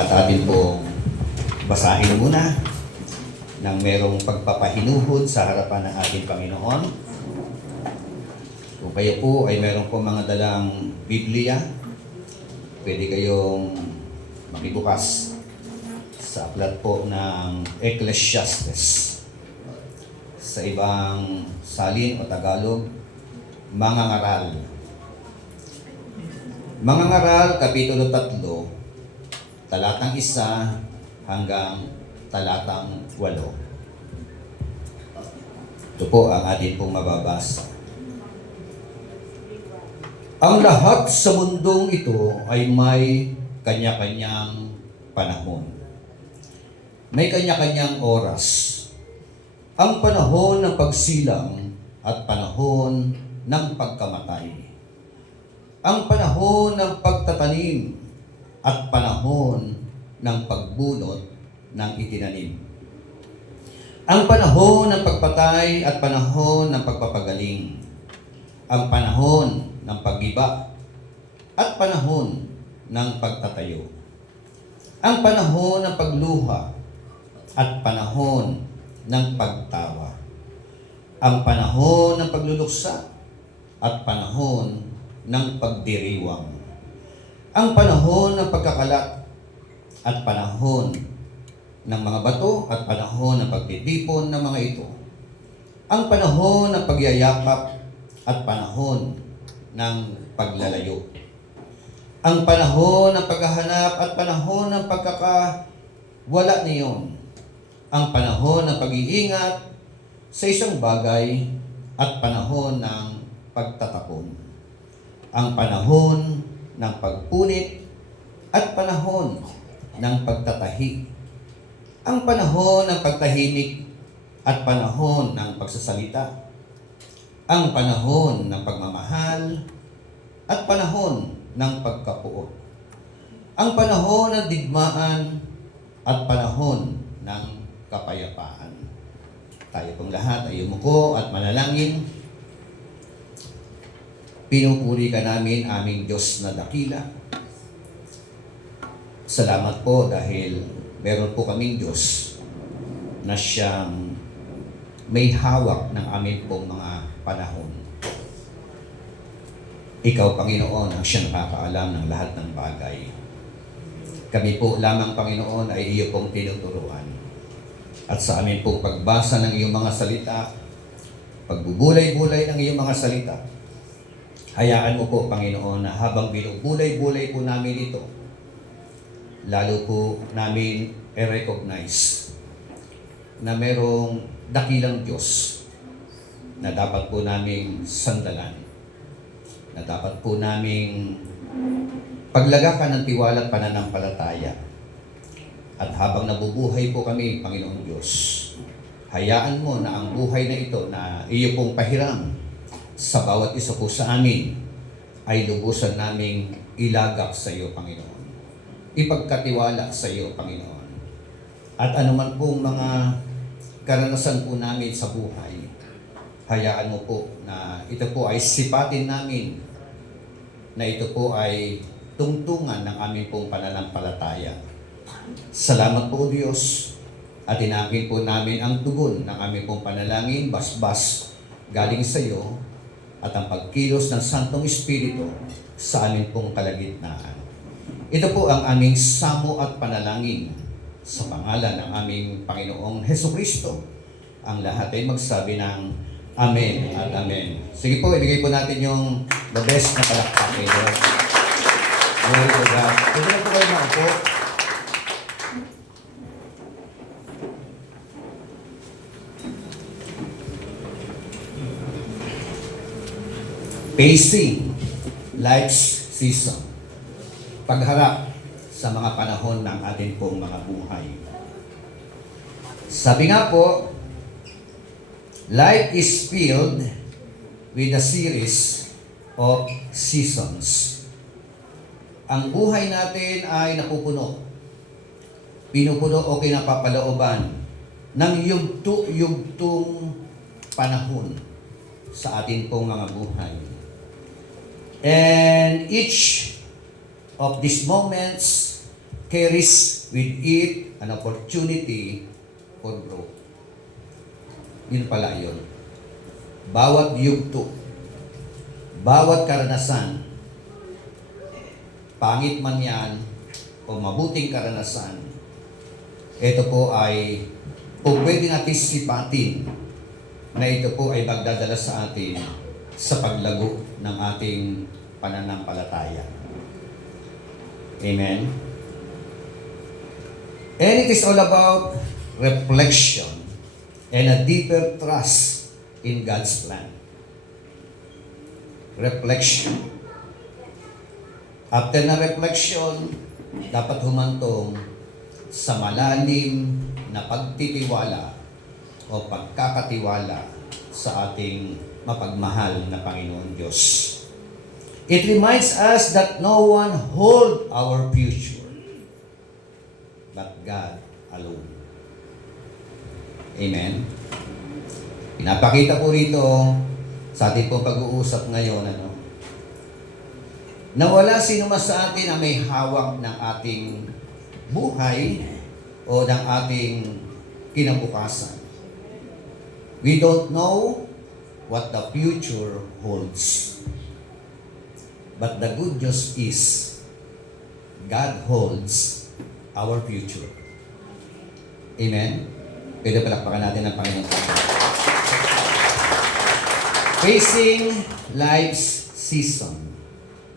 At atin pong basahin muna ng merong pagpapahinuhod sa harapan ng ating Panginoon. Kung kayo po ay meron po mga dalang Biblia, pwede kayong makibukas sa aklat po ng Ecclesiastes. Sa ibang salin o Tagalog, Mga Ngaral. Mga Ngaral, Kapitulo 3, talatang 1 hanggang talatang 8. Ito po ang atin pong mababasa. Ang lahat sa mundong ito ay may kanya-kanyang panahon. May kanya-kanyang oras. Ang panahon ng pagsilang at panahon ng pagkamatay. Ang panahon ng pagtatanim at panahon ng pagbunot ng itinanim. Ang panahon ng pagpatay at panahon ng pagpapagaling. Ang panahon ng pag-iba at panahon ng pagtatayo. Ang panahon ng pagluha at panahon ng pagtawa. Ang panahon ng pagluluksa at panahon ng pagdiriwang. Ang panahon ng pagkakalat at panahon ng mga bato at panahon ng pagtitipon ng mga ito. Ang panahon ng pagyayakap at panahon ng paglalayo. Ang panahon ng paghahanap at panahon ng pagkakawala niyon. Ang panahon ng pag-iingat sa isang bagay at panahon ng pagtatapon. Ang panahon ng pagpunit at panahon ng pagtatahi. Ang panahon ng pagtahimik at panahon ng pagsasalita. Ang panahon ng pagmamahal at panahon ng pagkapuot. Ang panahon ng digmaan at panahon ng kapayapaan. Tayo pong lahat ay umuko at manalangin. Pinupuri ka namin, aming Diyos na dakila. Salamat po dahil meron po kaming Diyos na siyang may hawak ng amin pong mga panahon. Ikaw, Panginoon, ang siyang nakakaalam ng lahat ng bagay. Kami po lamang, Panginoon, ay iyo pong tinuturuan. At sa amin pong pagbasa ng iyong mga salita, pagbubulay-bulay ng iyong mga salita, hayaan mo po, Panginoon, na habang binubulay-bulay po namin ito, lalo po namin i-recognize na merong dakilang Diyos na dapat po naming sandalan, na dapat po naming paglagakan ng tiwala at pananampalataya. At habang nabubuhay po kami, Panginoong Diyos, hayaan mo na ang buhay na ito na iyo pong pahiram sa bawat isa po sa amin ay lubusan naming ilagak sa iyo, Panginoon. Ipagkatiwala sa iyo, Panginoon. At anuman pong mga karanasan po namin sa buhay, hayaan mo po na ito po ay sipatin namin, na ito po ay tungtungan ng aming pong pananampalataya. Salamat po, Diyos, at inangkin po namin ang tugon ng aming pong panalangin, basbas galing sa iyo, at ang pagkilos ng Santong Espiritu sa aming pong kalagitnaan. Ito po ang aming samo at panalangin sa pangalan ng aming Panginoong Hesukristo. Ang lahat ay magsabi ng Amen at Amen. Sige po, ibigay po natin yung the best na palakpak kay Lord. Glory to God. Pwede na po kayo maupo. Facing life's season. Pagharap sa mga panahon ng ating pong mga buhay. Sabi nga po, life is filled with a series of seasons. Ang buhay natin ay napupuno. Pinupuno o kinapapalooban ng yugto-yugtong panahon sa ating pong mga buhay. And each of these moments carries with it an opportunity for growth. Yun pala yun. Bawat yugto, bawat karanasan, pangit man yan o mabuting karanasan, ito po ay kung pwede natin sipatin na ito po ay magdadala sa atin sa paglago ng ating pananampalataya. Amen? And it is all about reflection and a deeper trust in God's plan. Reflection. After na reflection, dapat humantong sa malalim na pagtitiwala o pagkakatiwala sa ating mapagmahal na Panginoon Diyos. It reminds us that no one holds our future but God alone. Amen? Pinapakita po rito sa ating pong pag-uusap ngayon, na wala sino mas sa atin na may hawak ng ating buhay o ng ating kinabukasan. We don't know what the future holds. But the good news is, God holds our future. Amen? Pwede palakpakan natin ang Panginoon. Facing life's season.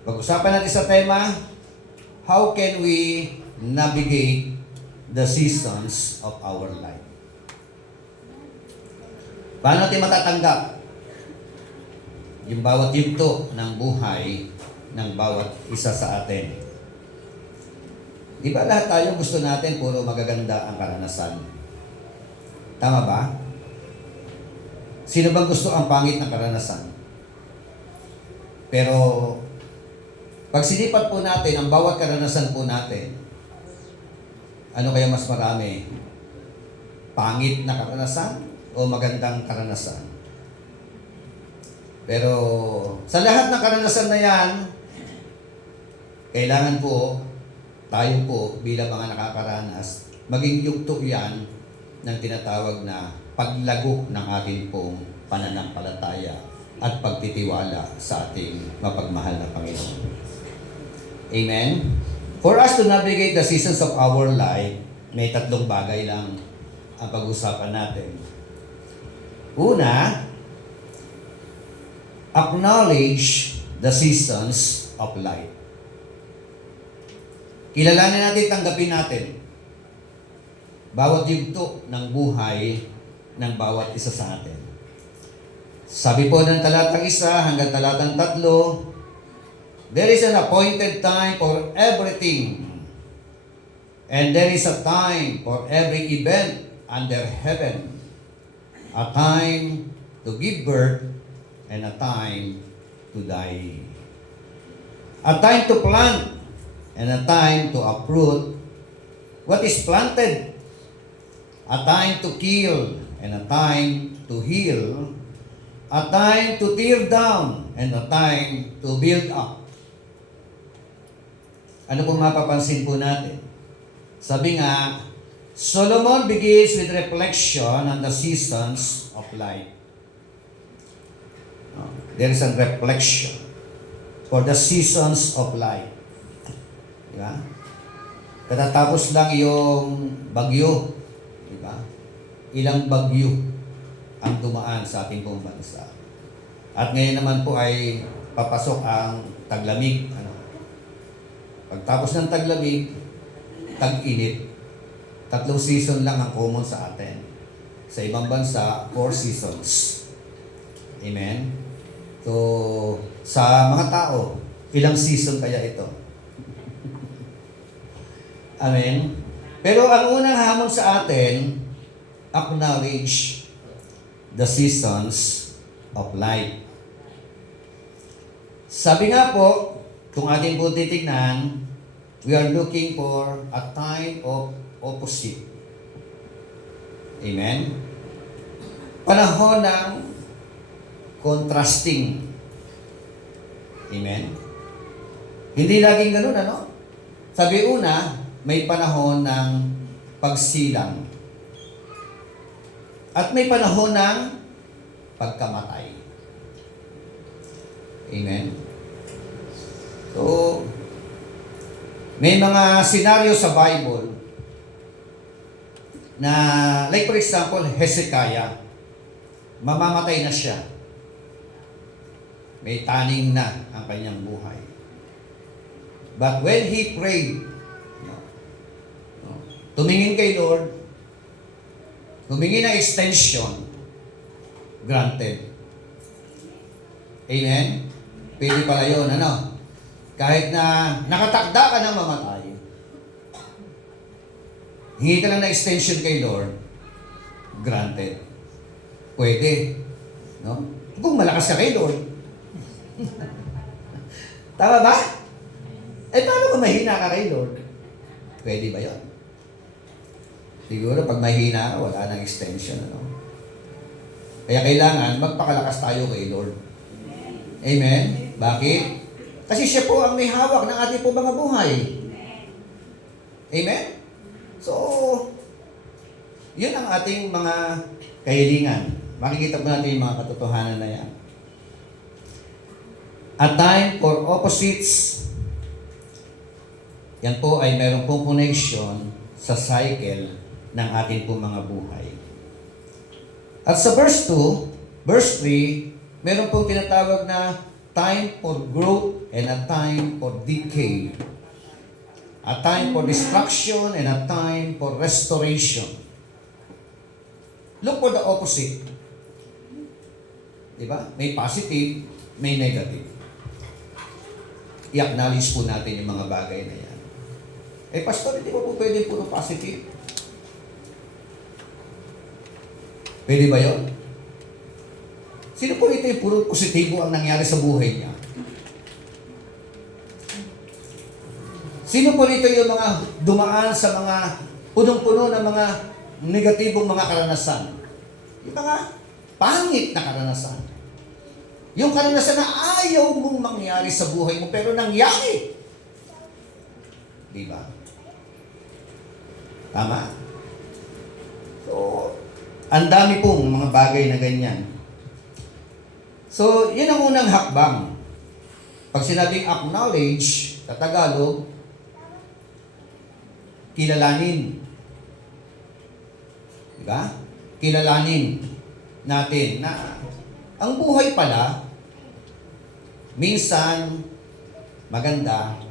Pag-usapan natin sa tema, how can we navigate the seasons of our life? Paano natin matatanggap yung bawat yugto ng buhay ng bawat isa sa atin? Di ba lahat tayo gusto natin puro magaganda ang karanasan? Tama ba? Sino bang gusto ang pangit na karanasan? Pero pag sinipat po natin ang bawat karanasan po natin, ano kaya mas marami? Pangit na karanasan o magandang karanasan? Pero sa lahat ng karanasan na yan, kailangan po, tayo po bilang mga nakakaranas, maging yugto yan ng tinatawag na paglago ng ating pong pananampalataya at pagtitiwala sa ating mapagmahal na Panginoon. Amen? For us to navigate the seasons of our life, may tatlong bagay lang ang pag-usapan natin. Una, acknowledge the seasons of life. Kilalanin natin, tanggapin natin bawat yugto ng buhay ng bawat isa sa atin. Sabi po ng talatang 1 hanggang talatang 3, there is an appointed time for everything, and there is a time for every event under heaven, a time to give birth and a time to die, a time to plant and a time to uproot what is planted, a time to kill and a time to heal, a time to tear down and a time to build up. Ano pong mapapansin po natin? Sabi nga, Solomon begins with reflection on the seasons of life. There is a reflection for the seasons of life. Diba? Katatapos lang yung bagyo. Diba? Ilang bagyo ang dumaan sa ating pong bansa. At ngayon naman po ay papasok ang taglamig. Pagtapos ng taglamig, tag-init. 3 season lang ang common sa atin. Sa ibang bansa, 4 seasons. Amen? So, sa mga tao, ilang season kaya ito? Amen? Pero ang unang hamon sa atin, acknowledge the seasons of life. Sabi nga po, kung ating po titignan, we are looking for a time of opposite. Amen? Panahon ng contrasting. Amen? Hindi laging ganun, ano? Sabi una, may panahon ng pagsilang. At may panahon ng pagkamatay. Amen? So, may mga senaryo sa Bible na, like for example, Hezekiah, mamamatay na siya. May taning na ang kanyang buhay. But when he prayed, tumingin kay Lord, humingi ng extension, granted. Amen? Pwede pala yun, ano? Kahit na nakatakda ka ng mamatay, hingi ka lang na extension kay Lord, granted. Pwede. No? Kung malakas ka kay Lord. Tama ba? Eh, paano kung mahina ka kay Lord? Pwede ba yun? Siguro pag mahina ka, wala nang extension. Ano? Kaya kailangan magpakalakas tayo kay Lord. Amen? Bakit? Kasi siya po ang may hawak ng ating po mga buhay. Amen? So, yun ang ating mga kahilingan. Makikita po natin yung mga katotohanan na yan. A time for opposites. Yan po ay meron pong connection sa cycle ng ating po mga buhay. At sa verse 2, verse 3, meron pong tinatawag na time for growth and a time for decay. A time for destruction and a time for restoration. Look for the opposite. Diba? May positive, may negative. I-acknowledge po natin yung mga bagay na yan. Eh, pastor, hindi mo po pwede puro positive? Pwede ba yun? Sino po ito yung puro positibo ang nangyari sa buhay niya? Sino po rito yung mga dumaan sa mga punong-puno ng mga negatibong mga karanasan? Yung mga pangit na karanasan. Yung karanasan na ayaw mong mangyari sa buhay mo pero nangyari. Di ba? Tama? So, ang dami pong mga bagay na ganyan. So, yun ang unang hakbang. Pag sinabing acknowledge, sa Tagalog, kilalanin. Diba? Kilalanin natin na ang buhay pala, minsan maganda,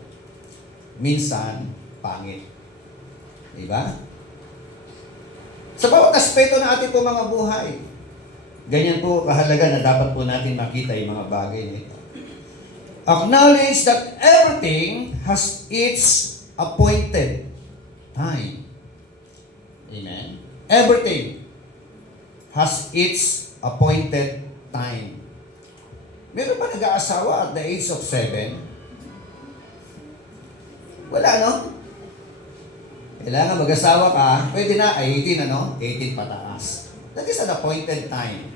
minsan pangit. Diba? Sa bawat aspeto ng ating po mga buhay, ganyan po kahalaga na dapat po natin makita yung mga bagay nito. Acknowledge that everything has its appointed time. Amen? Everything has its appointed time. Meron ba nag-aasawa at the age of 7? Wala, no? Kailangan mag-asawa ka, pwede na, 18, ano? 18 pataas. That is an appointed time.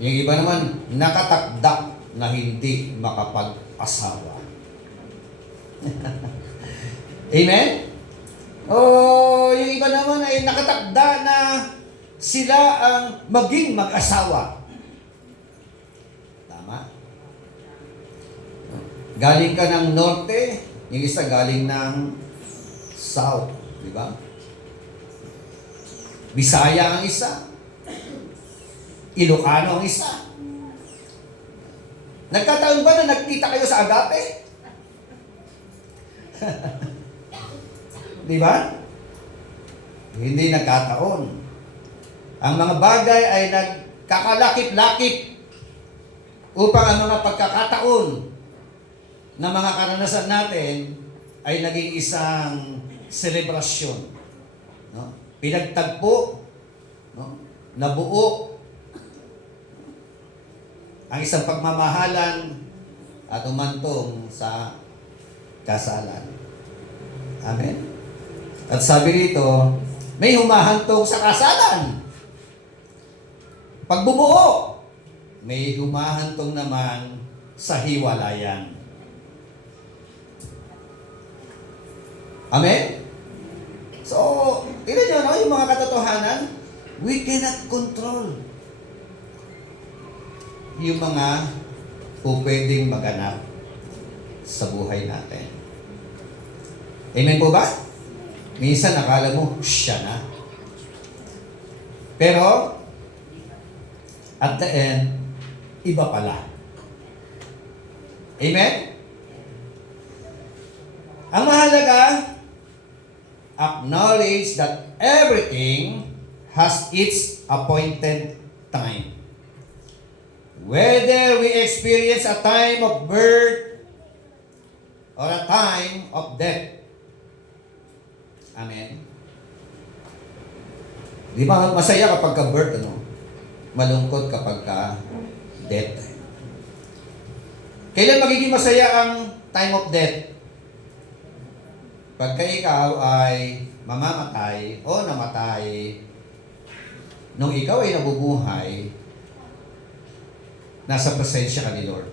Yung iba naman, nakatakda na hindi makapag-asawa. Amen? O yung iba naman ay nakatakda na sila ang maging mag-asawa. Tama? Galing ka ng norte, yung isa galing ng south. Di ba? Bisaya ang isa. Ilocano ang isa. Nagkataon ba na nagkita kayo sa agape? Di ba? Hindi nagkataon. Ang mga bagay ay nagkakalakip-lakip upang ang mga pagkakataon na mga karanasan natin ay naging isang selebrasyon. No? Pinagtagpo, no? Nabuo ang isang pagmamahalan at umantong sa kasalan. Amen? At sabi rito, may humahantong sa kasalan. Pagbubuo, may humahantong naman sa hiwalayan. Amen? So, tignan nyo, no? Yung mga katotohanan, we cannot control yung mga pwedeng maganap sa buhay natin. Amen po ba? Minsan akala mo, siya na. Pero, at the end, iba pala. Amen? Ang mahalaga, acknowledge that everything has its appointed time. Whether we experience a time of birth or a time of death. Amen. Di ba masaya kapag ka-birth, ano? Malungkot kapag ka-death. Kailan magiging masaya ang time of death? Pagka ikaw ay mamamatay o namatay, nung ikaw ay nabubuhay, nasa presensya ka ni Lord.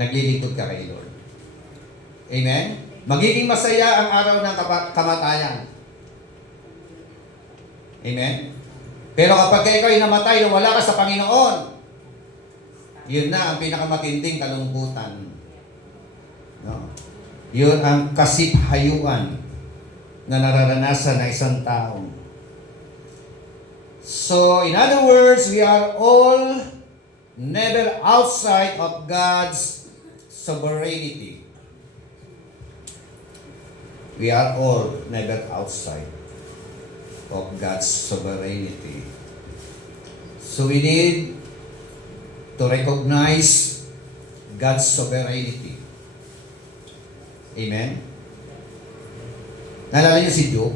Naglilingkod ka kay Lord. Amen? Magiging masaya ang araw ng kamatayan. Amen? Pero kapag ikaw ay namatay na wala ka sa Panginoon, yun na ang pinakamatinding kalungkutan. No? Yun ang kasiphayuan na nararanasan ng isang tao. So, in other words, we are all never outside of God's sovereignty. We are all never outside of God's sovereignty. So we need to recognize God's sovereignty. Amen? Naalala niyo si Job?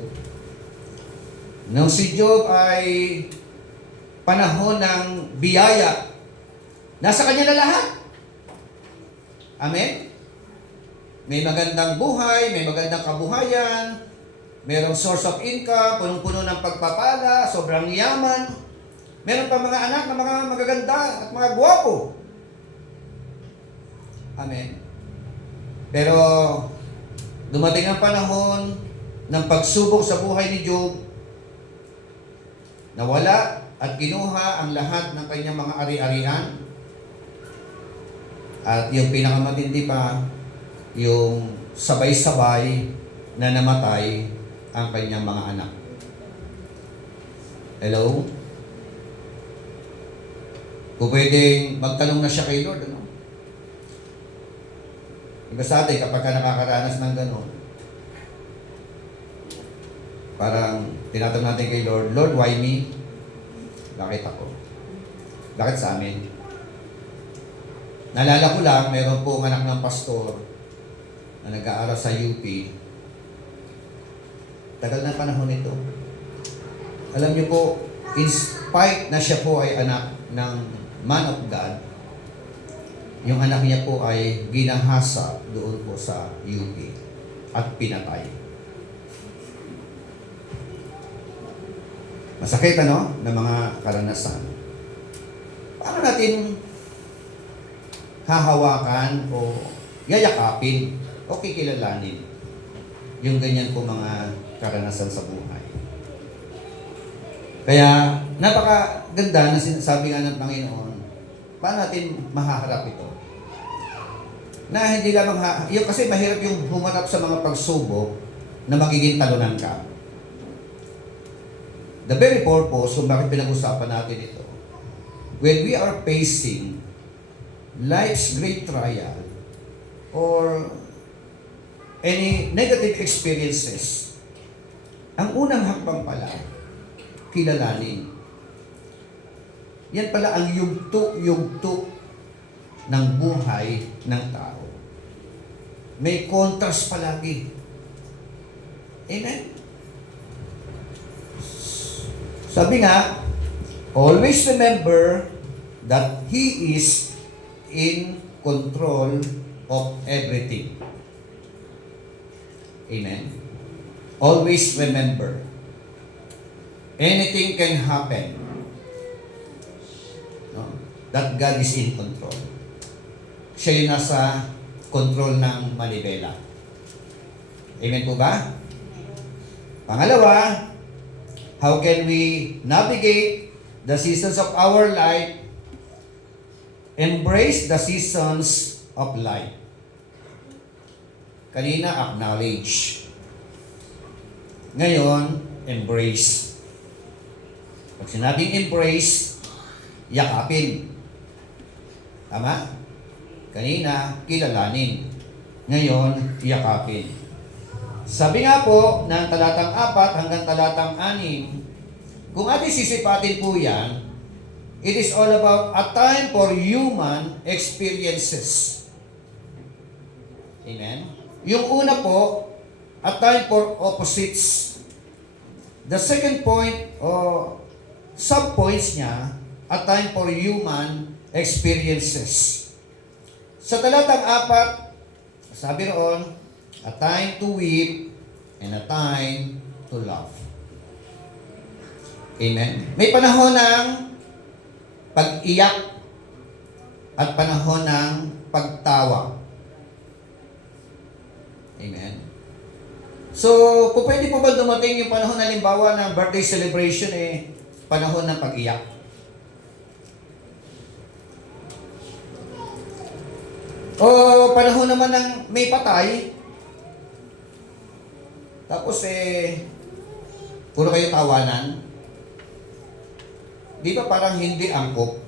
Nung si Job ay panahon ng biyaya, nasa kanya na lahat. Amen? May magandang buhay, may magandang kabuhayan, mayroong source of income, punong-puno ng pagpapala, sobrang yaman. Meron pa mga anak na mga magaganda at mga gwapo. Amen? Pero dumating ang panahon ng pagsubok sa buhay ni Job, nawala at kinuha ang lahat ng kanyang mga ari-arian. At yung pinakamatindi pa, yung sabay-sabay na namatay ang kanyang mga anak. Hello? Kung pwedeng magtanong na siya kay Lord, ano? Iba sa atin, kapag ka nakakaranas ng gano'n, parang tinatanong natin kay Lord, Lord, why me? Bakit ako? Bakit sa amin? Naalala ko lang, meron po ang anak ng pastor na nag-aaral sa UP. Tagal na panahon ito. Alam niyo po, in spite na siya po ay anak ng man of God, yung anak niya po ay ginahasa doon po sa UP at pinatay. Masakit, ano? Na mga karanasan. Paano natin hahawakan o yayakapin o kikilalanin yung ganyan po mga karanasan sa buhay? Kaya napakaganda na sinasabi nga ng Panginoon, paano natin mahaharap ito? Na hindi lamang yung kasi mahirap yung humarap sa mga pagsubok na magiging talunan ka. The very purpose kung bakit pinag-usapan natin ito, when we are facing life's great trial or any negative experiences, ang unang hakbang pala, kilalanin. Yan pala ang yugto-yugto ng buhay ng tao. May contrast palagi. Amen? Sabi nga, always remember that He is in control of everything. Amen? Always remember, anything can happen. No? That God is in control. Siya yung nasa control ng manibela. Amen po ba? Pangalawa, how can we navigate the seasons of our life? Embrace the seasons of life. Kanina, acknowledge. Ngayon, embrace. Pag sinabing embrace, yakapin. Tama? Kanina, kilalanin. Ngayon, yakapin. Sabi nga po ng talatang 4 hanggang talatang 6, kung ating sisipatin po yan, it is all about a time for human experiences. Amen? Yung una po, a time for opposites. The second point, o sub-points niya, a time for human experiences. Sa talatang 4, sabi roon, a time to weep and a time to laugh. Amen? May panahon ng pag-iyak at panahon ng pagtawa. Amen? So, kung pwede po ba dumating yung panahon halimbawa ng birthday celebration, panahon ng pag-iyak. O panahon naman ng may patay, tapos puro kayo tawanan. Di ba parang hindi angkop?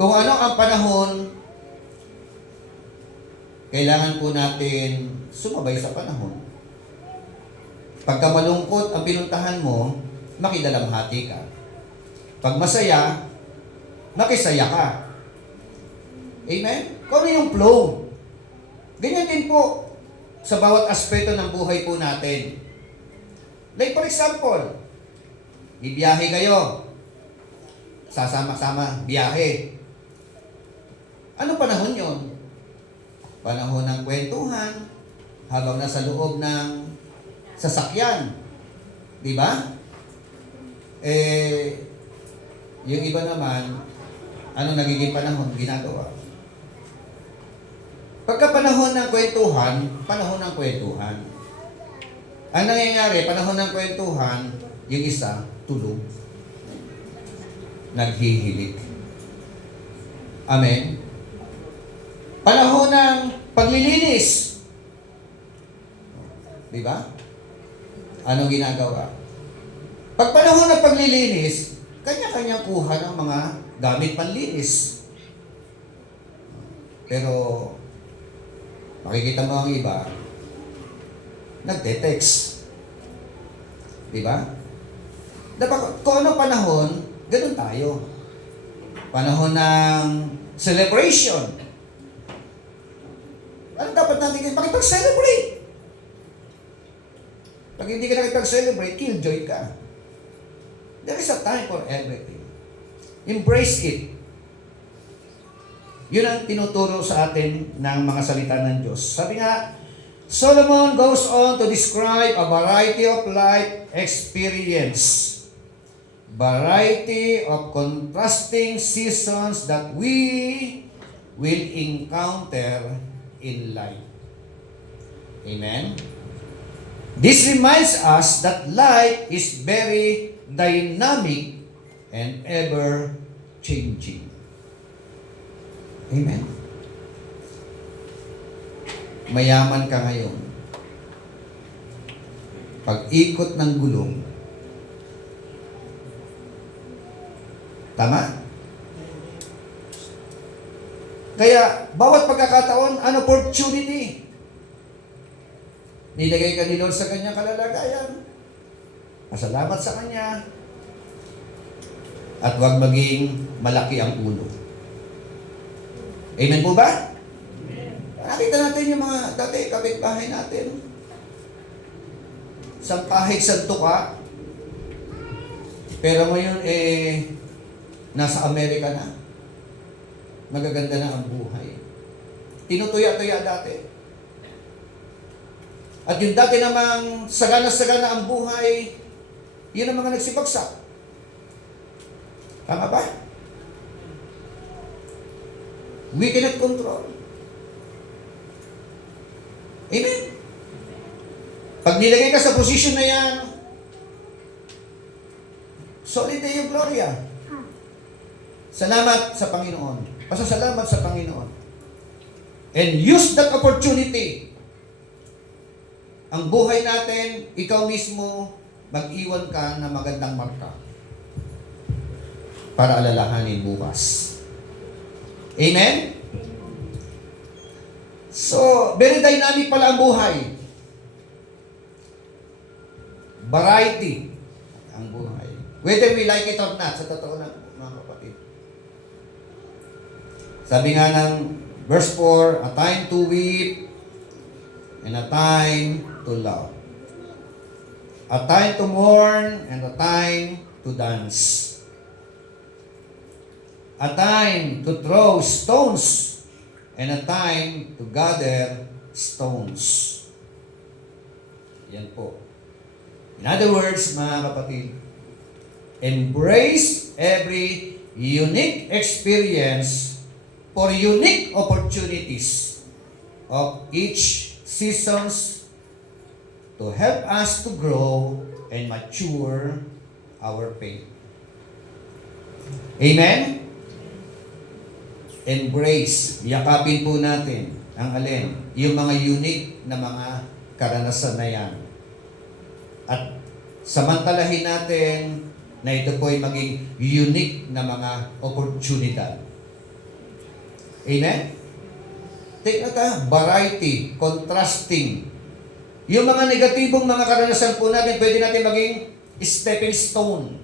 Kung ano ang panahon, kailangan po natin sumabay sa panahon. Pagka malungkot ang pinuntahan mo, makidalamhati ka. Pag masaya, makisaya ka. Amen? Kung ano yung flow. Ganyan din po sa bawat aspeto ng buhay po natin. Like for example, bibiyahe kayo. Sasama-sama, biyahe. Ano panahon yon? Panahon ng kwentuhan, habang nasa loob ng sasakyan. Di ba? Yung iba naman, ano nagiging panahon, ginagawa. Pagka panahon ng kwentuhan, panahon ng kwentuhan. Ang nangyayari, panahon ng kwentuhan, yung isa, tulog. Naghihilik. Amen? Panahon ng paglilinis. Di ba? Anong ginagawa? Pag panahon ng paglilinis, kanya-kanya kuha ng mga gamit panlinis. Pero, makikita mo ang iba, nagte-text. Di ba? Dapat, kung ano panahon, ganun tayo. Panahon ng celebration. Ano dapat natin makipag-celebrate? Pag hindi ka nakipag-celebrate, killjoy ka. There is a time for everything. Embrace it. Yun ang tinuturo sa atin ng mga salita ng Diyos. Sabi nga, Solomon goes on to describe a variety of life experience. Variety of contrasting seasons that we will encounter in life. Amen? This reminds us that life is very dynamic and ever-changing. Amen? Mayaman ka ngayon. Pag-ikot ng gulong. Tama? Kaya, bawat pagkakataon, an opportunity. Nilagay ka ni Lord sa kanyang kalalagayan. Pasalamat sa kanya. At huwag maging malaki ang ulo. Amen po ba? Nakita natin yung mga dati kapitbahay natin. Sampahig sa tuka. Pero ngayon nasa Amerika na. Magaganda na ang buhay. Tinutuya-tuya dati. At yung dati namang sagana-sagana ang buhay, yun ang mga nagsibagsak. Tama ba? We cannot control. Amen? Pag nilagay ka sa posisyon na yan, solid Deo Gloria. Salamat sa Panginoon. Pasasalamat sa Panginoon. And use that opportunity. Ang buhay natin, ikaw mismo, mag-iwan ka na magandang marka para alalahanin bukas. Amen? So, very dynamic pala ang buhay. Variety ang buhay. Whether we like it or not, sa totoo na, mga kapatid. Sabi nga ng verse 4, a time to weep and a time to love. A time to mourn and a time to dance. A time to throw stones and a time to gather stones. Yan po. In other words, mga kapatid, embrace every unique experience for unique opportunities of each seasons to help us to grow and mature our faith. Amen? Embrace, yakapin po natin ang alin, yung mga unique na mga karanasan na yan. At samantalahin natin na ito po ay maging unique na mga oportunidad. Amen? Take note, variety, contrasting. Yung mga negatibong mga karanasan po natin, pwede natin maging stepping stone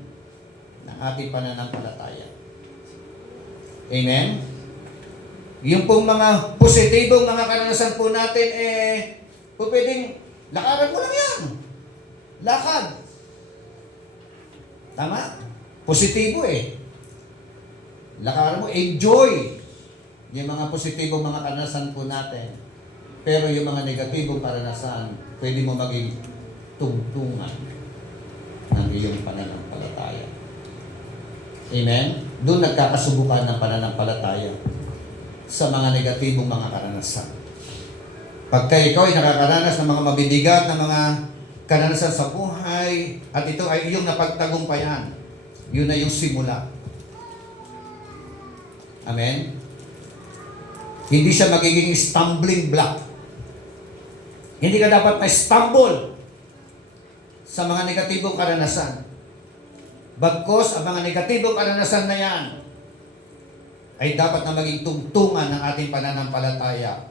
ng ating pananampalataya. Amen? Yung pong mga positibong mga karanasan po natin, po pwedeng lakaran mo lang yan. Lakad. Tama? Positibo lakaran mo, enjoy yung mga positibong mga karanasan po natin. Pero yung mga negatibong karanasan, pwede mo maging tungtungan ng iyong pananampalataya. Amen? Doon nagkakasubukan ng pananampalataya sa mga negatibong mga karanasan. Pagka ikaw ay nakakaranas ng mga mabibigat na mga karanasan sa buhay, at ito ay iyong napagtagumpayan, yun na yung simula. Amen? Hindi siya magiging stumbling block. Hindi ka dapat ma-stumble sa mga negatibong karanasan. Bagkos ang mga negatibong karanasan na yan ay dapat na maging tungtungan ng ating pananampalataya.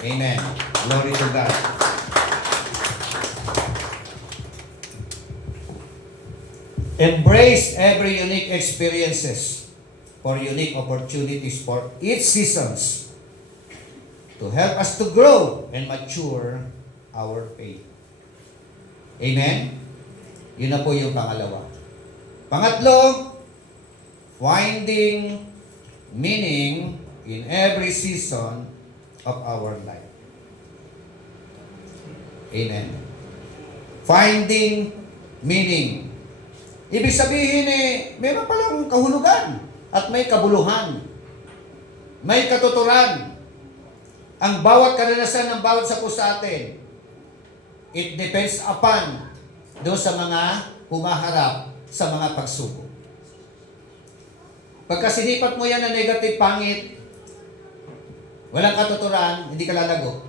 Amen. Glory to God. Embrace every unique experiences for unique opportunities for each seasons to help us to grow and mature our faith. Amen? Yun na po yung pangalawa. Pangatlo, finding meaning in every season of our life. Amen. Finding meaning. Ibig sabihin meron palang kahulugan at may kabuluhan. May katuturan. Ang bawat karanasan ng bawat sa atin, it depends upon doon sa mga humaharap sa mga pagsubok. Pagka sinipat mo yan na negative, pangit, walang katuturan, hindi ka lalago.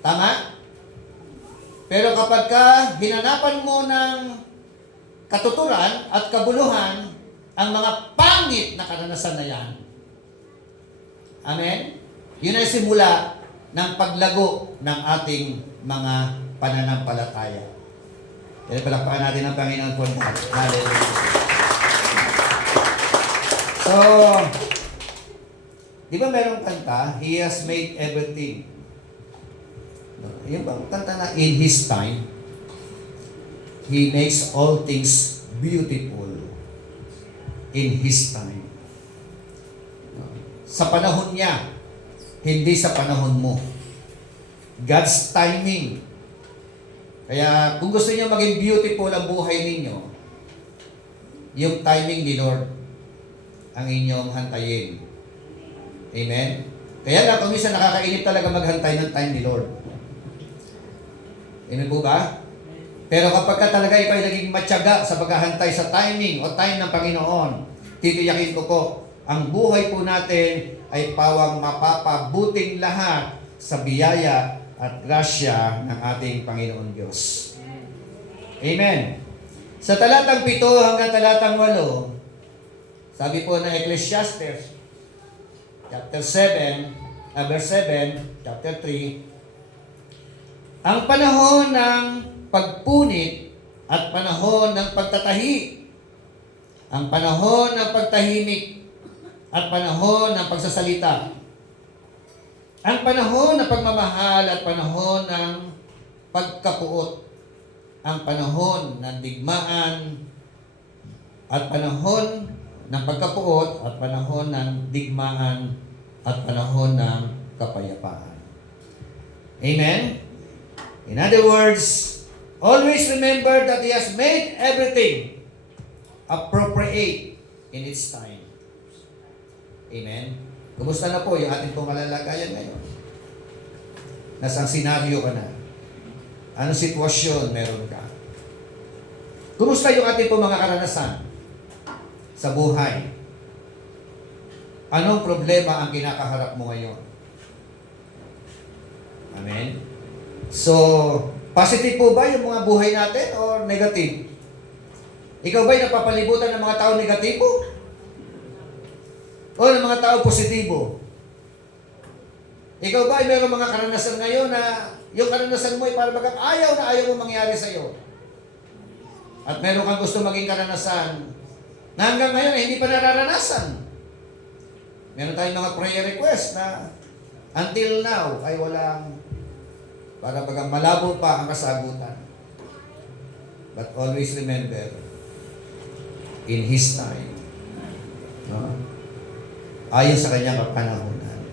Tama? Pero kapag ka hinanapan mo ng katuturan at kabuluhan, ang mga pangit na karanasan na yan, amen? Yun ay simula ng paglago ng ating mga pananampalataya. Kaya palakpakan natin ang Panginoon po. Hallelujah. So, di ba merong kanta, He has made everything. Yung bang kanta na in His time, He makes all things beautiful in His time. Sa panahon niya, hindi sa panahon mo. God's timing. Kaya kung gusto niyo maging beautiful ang buhay ninyo, yung timing ni Lord ang inyong hantayin. Amen? Kaya lang, kung minsan nakakainip talaga maghantay ng time ni Lord. Amen po ba? Pero kapag ka talaga ikaw ay naging matyaga sa paghahantay sa timing o time ng Panginoon, titiyakin ko po, ang buhay po natin ay pawang mapapabuting lahat sa biyaya at grasya ng ating Panginoon Diyos. Amen. Sa talatang 7 hanggang talatang 8, sabi po ng Ecclesiastes, chapter 7, verse 7, chapter 3, ang panahon ng pagpunit at panahon ng pagtatahi, ang panahon ng pagtahimik at panahon ng pagsasalita, ang panahon ng pagmamahal at panahon ng pagkapuot, ang panahon ng digmaan at panahon ng pagkapuot at panahon ng digmaan at panahon ng kapayapaan. Amen? In other words, always remember that He has made everything appropriate in its time. Amen? Kumusta na po yung ating pong kalalagayan ngayon? Nasang senaryo ka na? Anong sitwasyon meron ka? Kumusta yung ating pong mga karanasan sa buhay? Anong problema ang kinakaharap mo ngayon? Amen? So, positive po ba yung mga buhay natin or negative? Ikaw ba'y napapalibutan ng mga tao negatibo? O ng mga tao positibo? Ikaw ba ay mayroong mga karanasan ngayon na yung karanasan mo ay parang bagang ayaw na ayaw mo mangyari sa iyo? At meron kang gusto maging karanasan na hanggang ngayon ay hindi pa nararanasan. Meron tayong mga prayer request na until now ay walang, para bagang malabo pa ang kasagutan. But always remember, in His time, no? Ayon sa kanyang kapanahunan,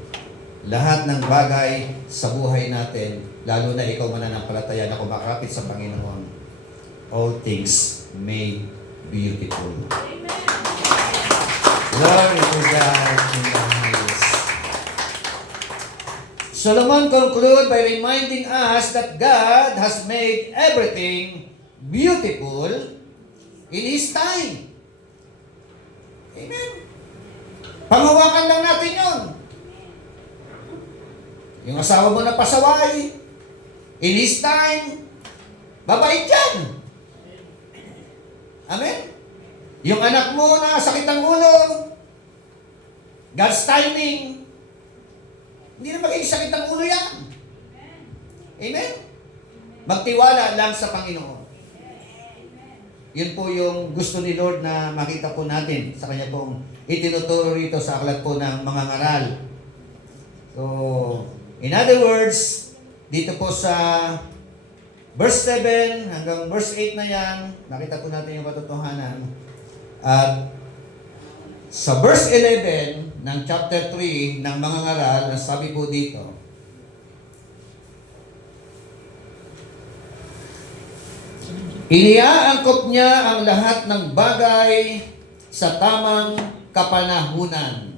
lahat ng bagay sa buhay natin, lalo na ikaw mananampalataya na kumakapit sa Panginoon, all things made beautiful. Glory to God in the highest. Solomon concludes by reminding us that God has made everything beautiful in His time. Amen. Panghawakan lang natin yun. Yung asawa mo na pasaway, in His time, babait yan. Amen? Yung anak mo na sakit ang ulo, God's timing, hindi na magiging sakit ang ulo yan. Amen? Magtiwala lang sa Panginoon. Yun po yung gusto ni Lord na makita po natin sa Kanya pong itinuturo rito sa aklat po ng mga ngaral. So, in other words, dito po sa verse 7 hanggang verse 8 na yan, nakita po natin yung katotohanan. At sa verse 11 ng chapter 3 ng mga ngaral, ang sabi po dito, iniaangkop niya ang lahat ng bagay sa tamang kapanahunan.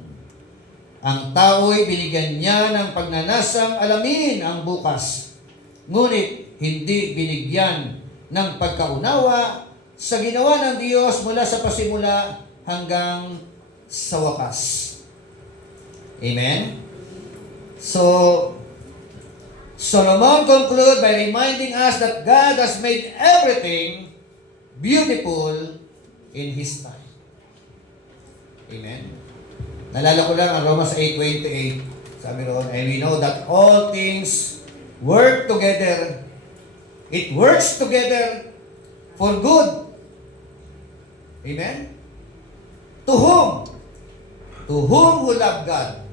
Ang tao'y binigyan niya ng pagnanasang alamin ang bukas, ngunit hindi binigyan ng pagkaunawa sa ginawa ng Diyos mula sa pasimula hanggang sa wakas. Amen? So, Solomon concludes by reminding us that God has made everything beautiful in His time. Amen? Nalala ko lang ang Romans 8:28. Sabi roon, and we know that all things work together. It works together for good. Amen? To whom? To whom who love God.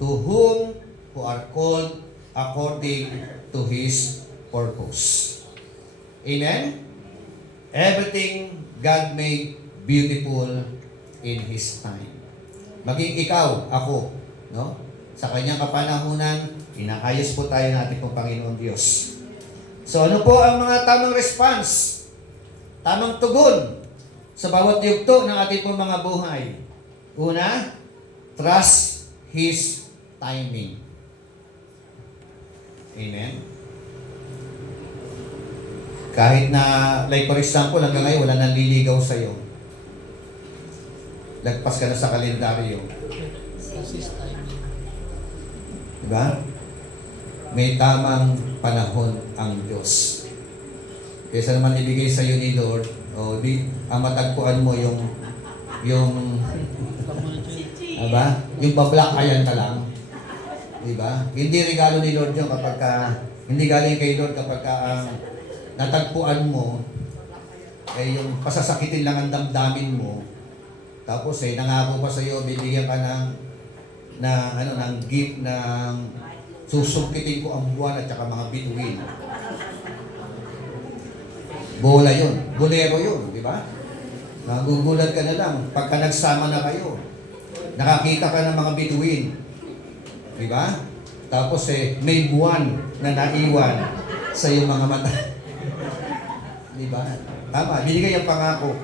To whom who are called according to His purpose. Amen? Everything God made beautiful in His time. Maging ikaw, ako, no? Sa kanyang kapanahunan, inaayos po tayo natin kung Panginoon Diyos. So ano po ang mga tamang response? Tamang tugon sa bawat yugto ng ating pong mga buhay. Una, trust His timing. Amen? Kahit na, like for example, hanggang ngayon, wala nang liligaw sa'yo. Lagpas ka na sa kalendaryo. Diba? May tamang panahon ang Diyos. Kaysa naman ibigay sa'yo ni Lord, ang matagpuan mo yung diba? Yung bablakayan ka lang. Diba? Hindi regalo ni Lord yun kapag hindi galing kay Lord kapag ang natagpuan mo ay yung pasasakitin lang ang damdamin mo. Tapos nangako pa sa iyo, bibigyan ka ng gift ng susungkitin ko ang buwan at saka mga bituin. Bola yun. Bolero yun, di ba? Nagugulat ka na lang. Pagka nagsama na kayo, nakakita ka ng mga bituin. Di ba? Tapos may buwan na naiwan sa iyong mga mata. Di ba? Tama, binigay ang pangako.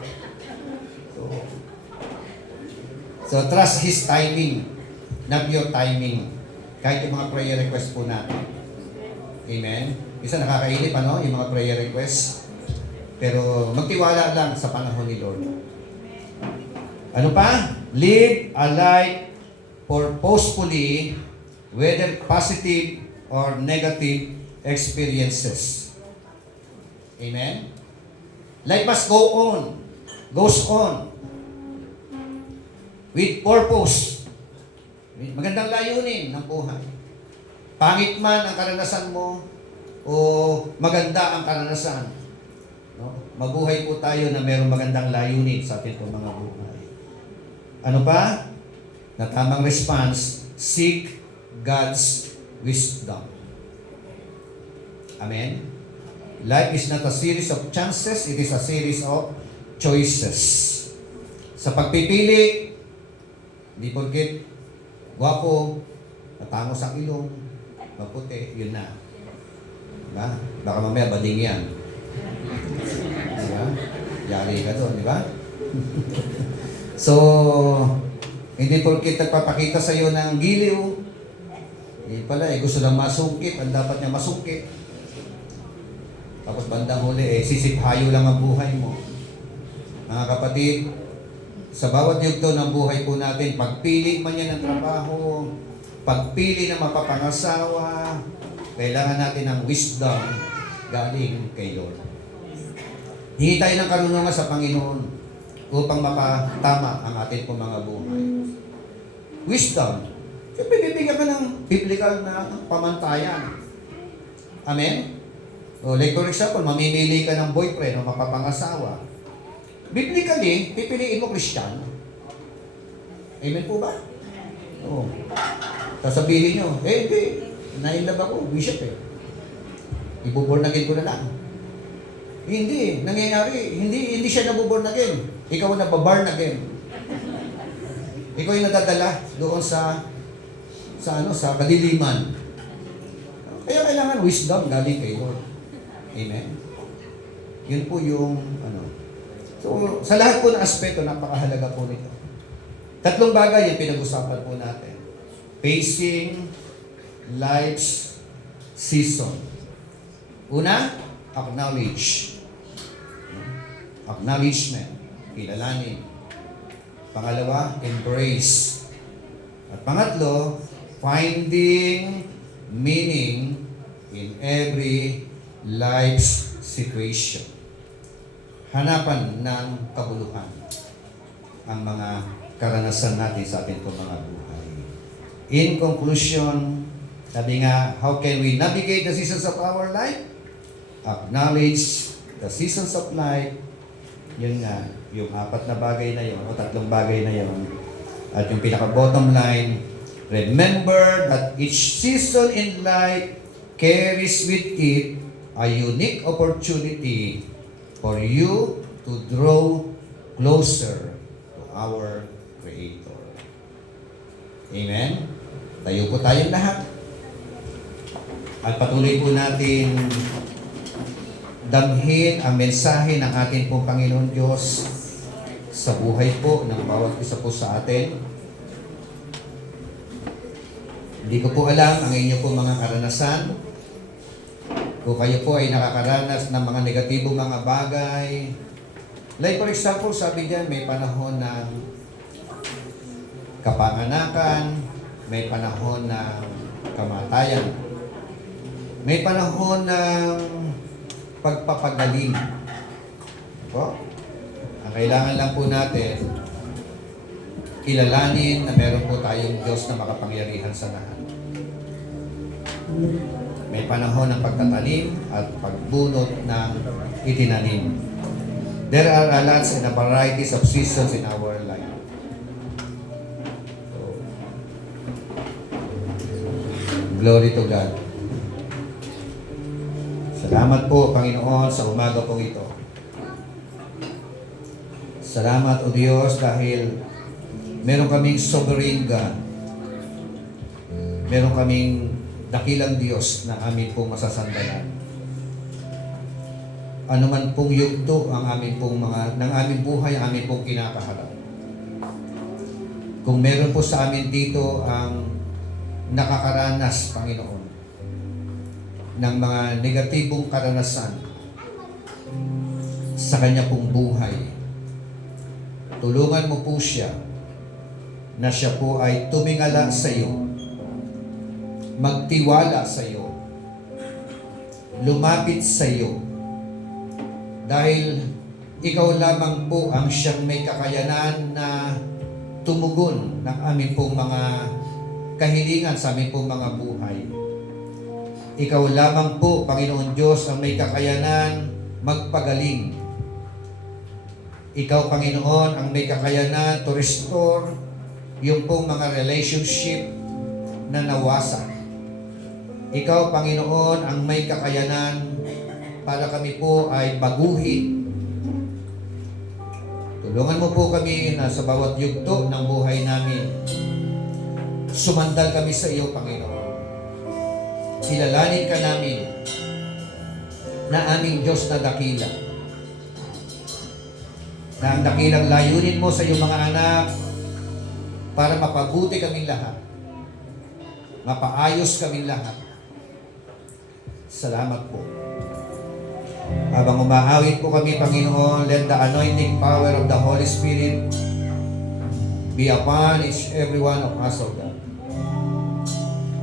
So trust His timing, not your timing. Kahit yung mga prayer request po natin. Amen? Isa nakakainip, yung mga prayer request. Pero magtiwala lang sa panahon ni Lord. Ano pa? Live a life purposefully, whether positive or negative experiences. Amen? Life must go on. Goes on. With purpose. Magandang layunin ng buhay. Pangit man ang karanasan mo o maganda ang karanasan. No? Mabuhay po tayo na mayroong magandang layunin sa ating mga buhay. Ano pa? Na tamang response, seek God's wisdom. Amen? Life is not a series of chances, it is a series of choices. Sa pagpipili, hindi porket gwapo, natangos ang ilong, maputi, yun na. Diba? Baka mamaya bading yan. Diba? Yari ka doon, di ba? So, hindi porket nagpapakita sa iyo ng giliw, gusto lang masungkit, ang dapat niya masungkit. Tapos bandang huli, sisiphayo lang ang buhay mo. Mga kapatid, sa bawat yugto ng buhay po natin, pagpili man yan ng trabaho, pagpili ng mapapangasawa, kailangan natin ng wisdom galing kay Lord. Hingi tayo ng karunungan sa Panginoon upang mapatama ang ating pong mga buhay. Wisdom. Siyempre, bibigyan ka ng biblical na pamantayan. Amen? Like for example, mamimili ka ng boyfriend o mapapangasawa. Biblically, pipiliin mo Kristiyano. Amen po ba? Oo. Sasabihin nyo, hindi. Na-inlove ako, bishop Ibuborn again ko na lang. Hindi. Nangyayari. Hindi siya nabuborn again. Ikaw ang nababarn again. Ikaw yung nadadala doon sa kadiliman. Kaya kailangan wisdom galing kay Lord. Amen? Yun po yung So, sa lahat po ng aspeto, napakahalaga po nito. Tatlong bagay yung pinag-usapan po natin. Facing life's season. Una, acknowledge. Acknowledgement. Kilalanin. Pangalawa, embrace. At pangatlo, finding meaning in every life's situation. Hanapan ng kabuluhan ang mga karanasan natin sa ating mga buhay. In conclusion, sabi nga, how can we navigate the seasons of our life? Acknowledge the seasons of life. Yun nga, yung apat na bagay na yun, o tatlong bagay na yun. At yung pinaka-bottom line, remember that each season in life carries with it a unique opportunity for you to draw closer to our Creator. Amen? Tayo po tayong lahat. At patuloy po natin damhin ang mensahe ng ating pong Panginoon Diyos sa buhay po ng bawat isa po sa atin. Hindi ko po alam ang inyo po mga karanasan. Kung kayo po ay nakakaranas ng mga negatibong mga bagay, like for example, sabi diyan, may panahon ng kapanganakan, may panahon ng kamatayan, may panahon ng pagpapagaling. Po? Ang kailangan lang po natin, kilalanin na meron po tayong Diyos na makapangyarihan sa lahat. May panahon ng pagtatanim at pagbunot ng itinanim. There are lots and a varieties of seasons in our life. So, glory to God. Salamat po, Panginoon, sa umaga po ito. Salamat, O Diyos, dahil meron kaming sovereign God. Meron kaming dakilang Diyos na amin pong masasandalan. Ano man pong yugto ang amin pong ng aming buhay, ang amin pong kinakaharap. Kung meron po sa amin dito ang nakakaranas, Panginoon, ng mga negatibong karanasan sa kanya pong buhay, tulungan mo po siya na siya po ay tumingala sa iyo, magtiwala sa iyo, lumapit sa iyo, dahil ikaw lamang po ang siyang may kakayanan na tumugon ng aming pong mga kahilingan sa aming pong mga buhay. Ikaw lamang po, Panginoon Diyos, ang may kakayanan magpagaling. Ikaw, Panginoon, ang may kakayanan to restore yung pong mga relationship na nawasak. Ikaw, Panginoon, ang may kakayanan para kami po ay baguhin. Tulungan mo po kami na sa bawat yugto ng buhay namin, sumandal kami sa iyo, Panginoon. Kilalanin ka namin na aming Diyos na dakila. Na ang dakilang layunin mo sa iyong mga anak para mapabuti kaming lahat. Mapaayos kaming lahat. Salamat po. Habang umahawit po kami, Panginoon, let the anointing power of the Holy Spirit be upon each every one of us, O God.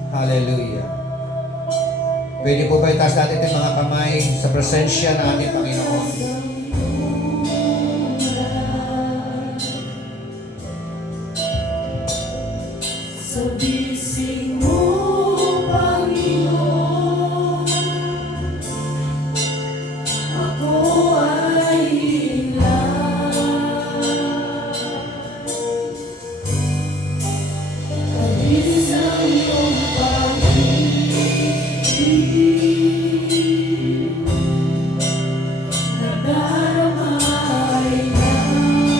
Hallelujah. Pwede po ba itaas natin yung mga kamay sa presensya ng ating Panginoon? Sa bisig mo, Panginoon, ako ay ilan. Kabis ng iyong pag-ibig, nadaramay namin.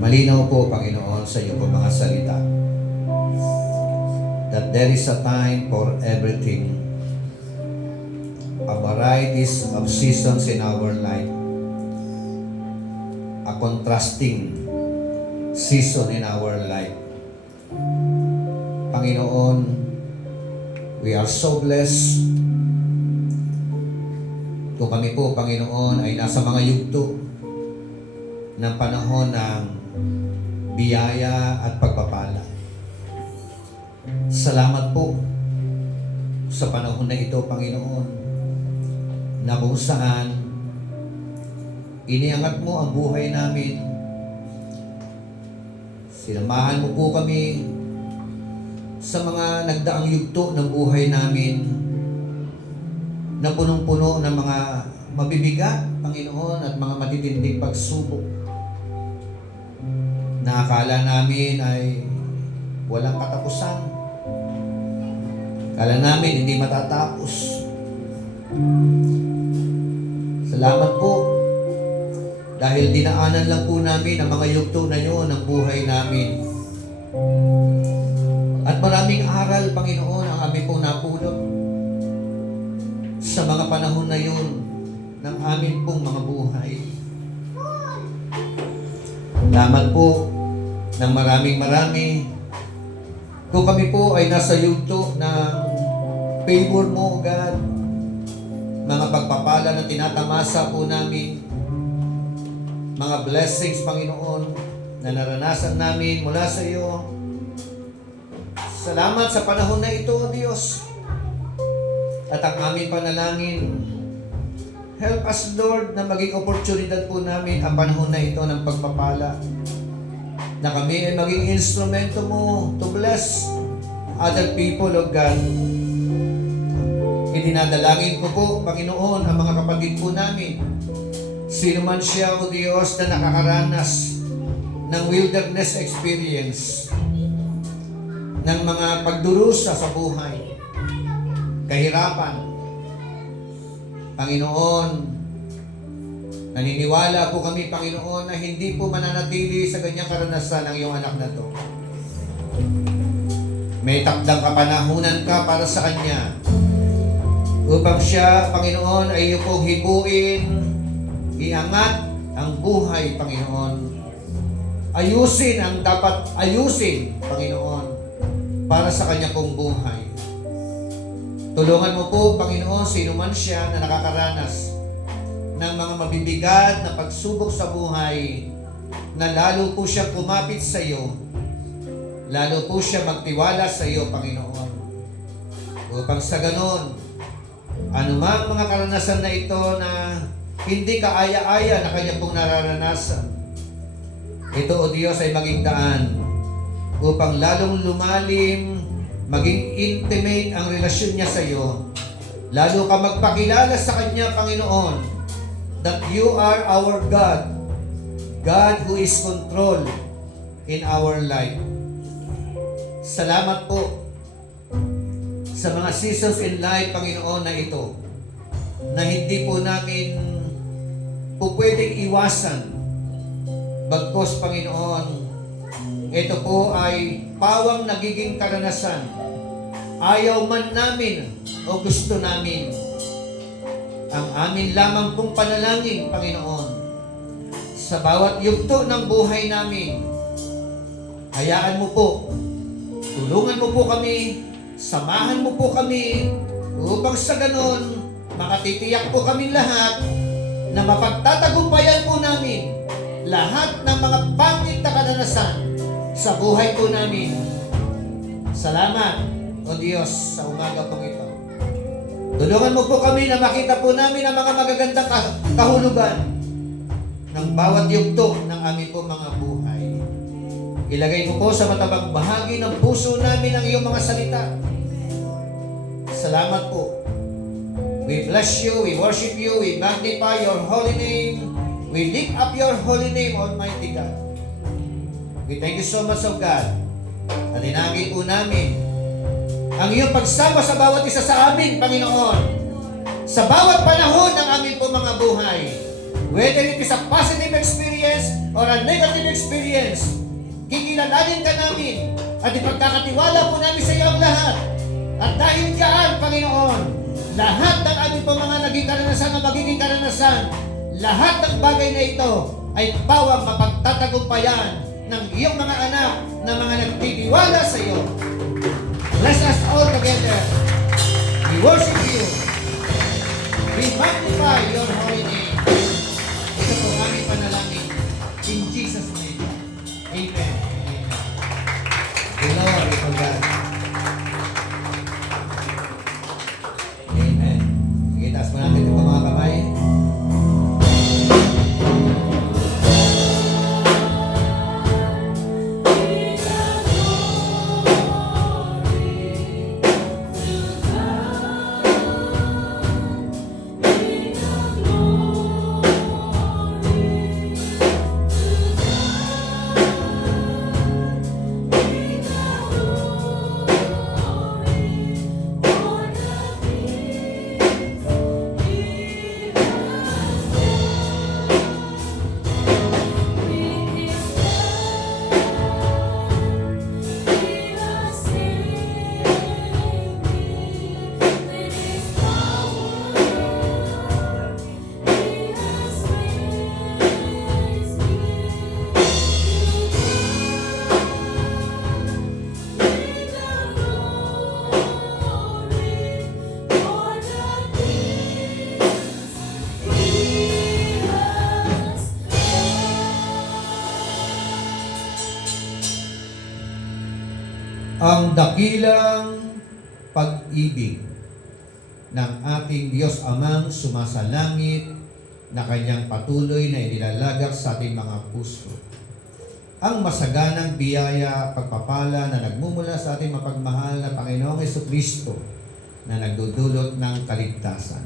Malinaw po, Panginoon, sa iyo po mga salita that there is a time for everything, a varieties of seasons in our life, a contrasting season in our life. Panginoon, we are so blessed kung kami po, Panginoon, ay nasa mga yugto ng panahon ng biyaya at pagpapala. Salamat po sa panahon na ito, Panginoon, na kung saan iniangat mo ang buhay namin. Sinamahan mo po kami sa mga nagdaang yugto ng buhay namin na punong-puno ng mga mabibigat, Panginoon, at mga matitinding pagsubok na akala namin ay walang katapusan. Akala namin hindi matatapos. Salamat po dahil dinaanan lang po namin ang mga yugto na yun ng buhay namin. At maraming aral, Panginoon, ang aming pong napulot sa mga panahon na yun ng amin pong mga buhay. Salamat po ng marami kung kami po ay nasa yugto ng favor mo, God, mga pagpapala na tinatamasa po namin, mga blessings, Panginoon, na naranasan namin mula sa iyo. Salamat sa panahon na ito, O Diyos. At ang aming panalangin, help us, Lord, na maging oportunidad po namin ang panahon na ito ng pagpapala. Na kami ay maging instrumento mo to bless other people, O God. Idinadalangin ko po, Panginoon, ang mga kapatid po namin. Sino man siya, O Diyos, na nakakaranas ng wilderness experience, ng mga pagdurusa sa buhay, kahirapan. Panginoon, naniniwala po kami, Panginoon, na hindi po mananatili sa ganyang karanasan ang iyong anak na to. May takdang kapanahunan ka para sa kanya upang siya, Panginoon, ay iyong pong hibuin, iangat ang buhay, Panginoon. Ayusin ang dapat ayusin, Panginoon, para sa kanya pong buhay. Tulungan mo po, Panginoon, sino man siya na nakakaranas ng mga mabibigat na pagsubok sa buhay, na lalo po siya kumapit sa iyo, lalo po siya magtiwala sa iyo, Panginoon. Upang sa ganon, anumang mga karanasan na ito na hindi kaaya-aya na kanya pong nararanasan, ito, O Diyos, ay maging daan upang lalong lumalim, maging intimate ang relasyon niya sa iyo. Lalo ka magpakilala sa Kanya, Panginoon, that you are our God, God who is control in our life. Salamat po sa mga seasons in life, Panginoon, na ito, na hindi po namin po pwedeng iwasan. Bagkos, Panginoon, ito po ay pawang nagiging karanasan. Ayaw man namin o gusto namin. Ang amin lamang pong panalangin, Panginoon, sa bawat yugto ng buhay namin, hayaan mo po, tulungan mo po kami, samahan mo po kami, upang sa ganon, makatitiyak po kami lahat na mapagtatagumpayan po namin lahat ng mga pangit na karanasan sa buhay po namin. Salamat, O Diyos, sa umaga pong ito. Tulungan mo po kami na makita po namin ang mga magagandang kahulugan ng bawat yugto ng aming po mga buhay. Ilagay mo po sa matabang bahagi ng puso namin ang iyong mga salita. Salamat po. We bless you, we worship you, we magnify your holy name. We lift up your holy name, Almighty God. We thank you so much, O God. At inagin po namin ang iyong pagsama sa bawat isa sa amin, Panginoon. Sa bawat panahon ng aming po mga buhay. Whether it is a positive experience or a negative experience, kikilalanin ka namin at ipagkakatiwala po namin sa iyo ang lahat. At dahil dyan, Panginoon, lahat ng aming po mga naging karanasan na magiging karanasan, lahat ng bagay na ito ay pawang mapagtatagumpayan ng iyong mga anak na mga nagtitiwala sa iyo. Bless us all together. We worship you. We magnify your holy name. Ito po aming panalangin. In Jesus' name. Amen. Glory to God. Amen. Sige, taas mo natin ito mga kamay. Ang dakilang pag-ibig ng ating Diyos Amang sumasalangit na kanyang patuloy na inilalagak sa ating mga puso. Ang masaganang biyaya, pagpapala na nagmumula sa ating mapagmahal na Panginoong Jesucristo na nagdudulot ng kaligtasan.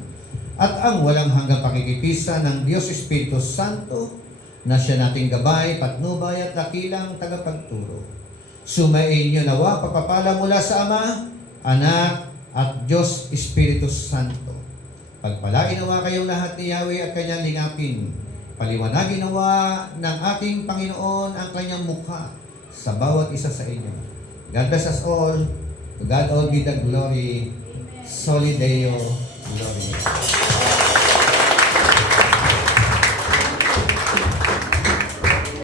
At ang walang hanggang pakikipisa ng Diyos Espiritu Santo na siya nating gabay, patnubay at dakilang tagapagturo. Sumain niyo nawa pagpapala mula sa Ama, Anak, at Diyos Espiritu Santo. Pagpalain nawa kayong lahat ni Yahweh at kanyang lingapin. Paliwanagin nawa ng ating Panginoon ang kanyang mukha sa bawat isa sa inyo. God bless us all. To God all be the glory. Soli Deo Gloria.